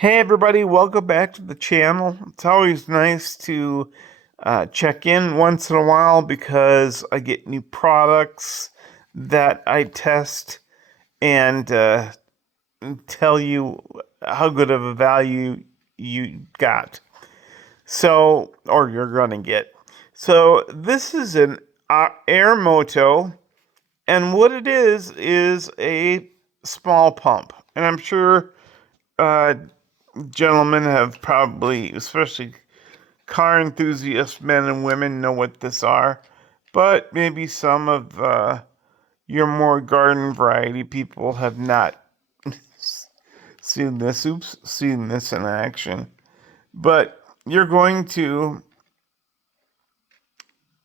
Hey everybody, welcome back to the channel. It's always nice to check in once in a while because I get new products that I test and tell you how good of a value you got. So, or you're gonna get. So this is an Air Moto, and what it is a small pump. And I'm sure uh, gentlemen have probably, especially car enthusiast men and women, know what this are, but maybe some of your more garden variety people have not seen this in action. But you're going to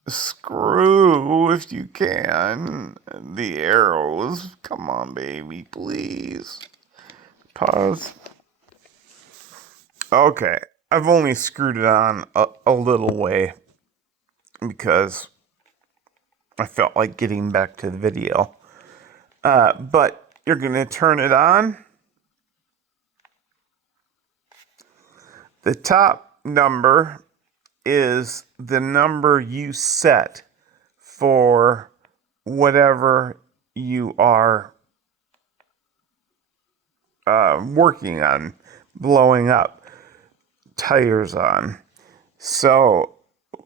screw, if you can, the arrows. Come on, baby, please. Pause. Okay, I've only screwed it on a little way because I felt like getting back to the video. But you're going to turn it on. The top number is the number you set for whatever you are working on, blowing up tires on. So,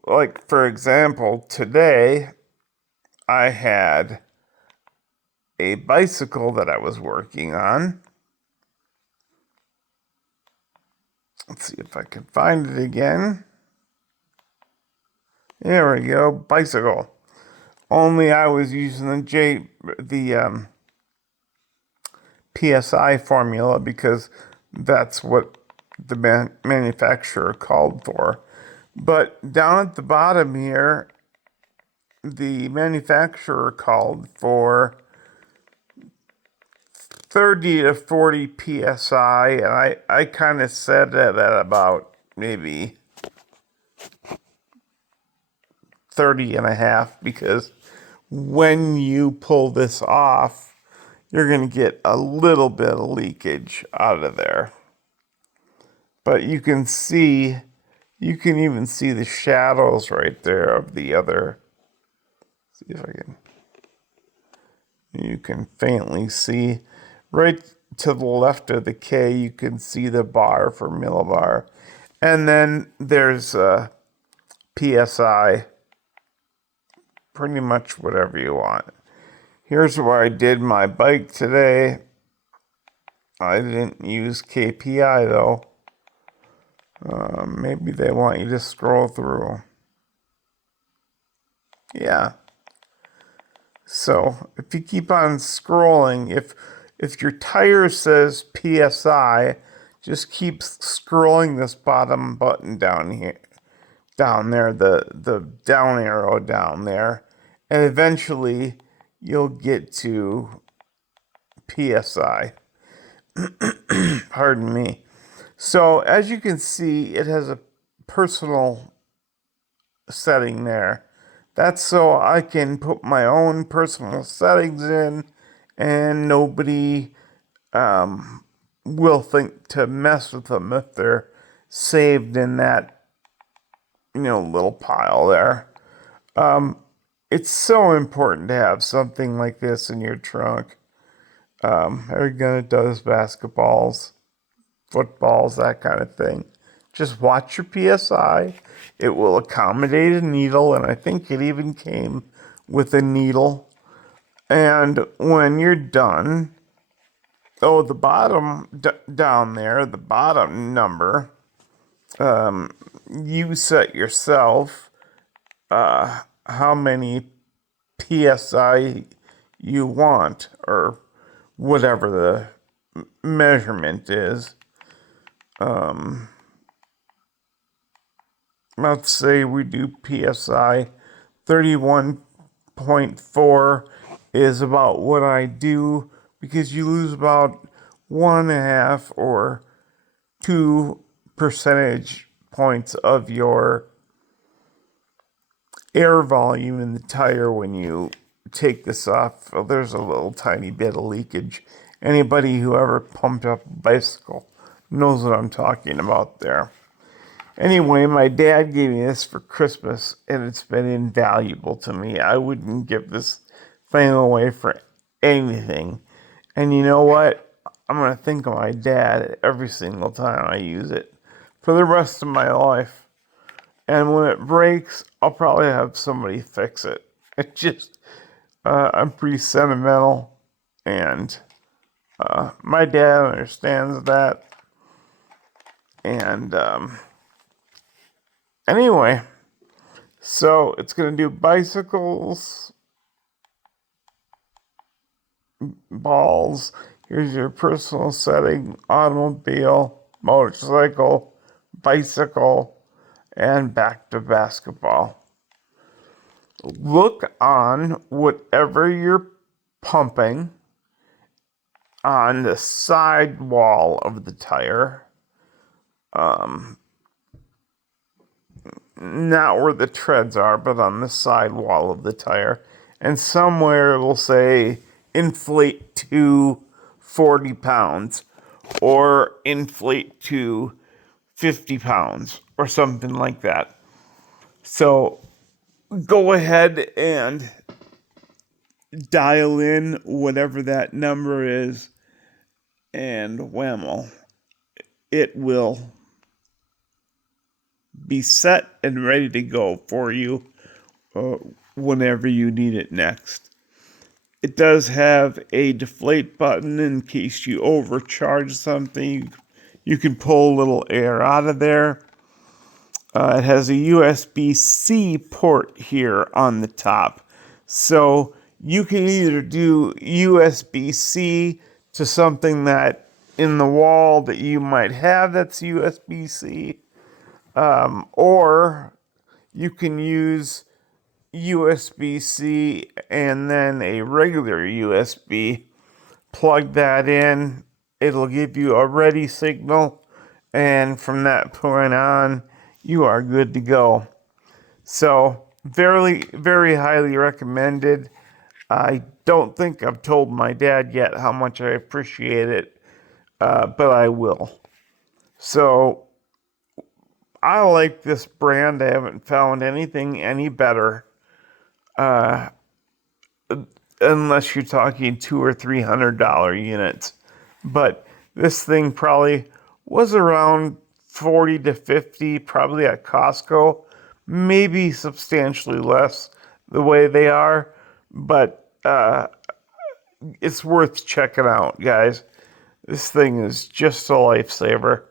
like for example, today I had a bicycle that I was working on. Let's see if I can find it again. There we go, bicycle. Only I was using the PSI formula because that's what the manufacturer called for. But down at the bottom here, the manufacturer called for 30 to 40 psi, and I kind of set it at about maybe 30 and a half because when you pull this off, you're going to get a little bit of leakage out of there. But you can even see the shadows right there of the other. See if I can. You can faintly see right to the left of the K. You can see the bar for millibar, and then there's PSI. Pretty much whatever you want. Here's where I did my bike today. I didn't use KPI though. Maybe they want you to scroll through. Yeah. So if you keep on scrolling, if your tire says PSI, just keep scrolling this bottom button down here, down there, the down arrow down there, and eventually you'll get to PSI. Pardon me. So as you can see, it has a personal setting there. That's so I can put my own personal settings in and nobody will think to mess with them if they're saved in that, little pile there. It's so important to have something like this in your trunk. Every gun does basketballs, footballs, that kind of thing. Just watch your PSI. It will accommodate a needle, and I think it even came with a needle. And when you're done, the bottom down there, the bottom number, you set yourself how many PSI you want, or whatever the measurement is. Let's say we do PSI 31.4 is about what I do because you lose about 1.5 or 2 percentage points of your air volume in the tire when you take this off. There's a little tiny bit of leakage. Anybody who ever pumped up a bicycle knows what I'm talking about there. Anyway, my dad gave me this for Christmas, and it's been invaluable to me. I wouldn't give this thing away for anything. And you know what? I'm going to think of my dad every single time I use it for the rest of my life. And when it breaks, I'll probably have somebody fix it. It just, I'm pretty sentimental, and my dad understands that. And anyway, so it's going to do bicycles, balls. Here's your personal setting: automobile, motorcycle, bicycle, and back to basketball. Look on whatever you're pumping on the side wall of the tire. Not where the treads are, but on the side wall of the tire. And somewhere it'll say inflate to 40 pounds or inflate to 50 pounds or something like that. So go ahead and dial in whatever that number is, and whammo, it will be set and ready to go for you whenever you need it next. It does have a deflate button in case you overcharge something. You can pull a little air out of there. It has a USB-C port here on the top. So you can either do USB-C to something that in the wall that you might have that's USB-C, or you can use USB-C and then a regular USB. Plug that in. It'll give you a ready signal, and from that point on, you are good to go. So, very, very highly recommended. I don't think I've told my dad yet how much I appreciate it, but I will. So, I like this brand. I haven't found anything any better, unless you're talking $200 or $300 units. But this thing probably was around 40 to 50, probably at Costco, maybe substantially less the way they are, but it's worth checking out, guys. This thing is just a lifesaver.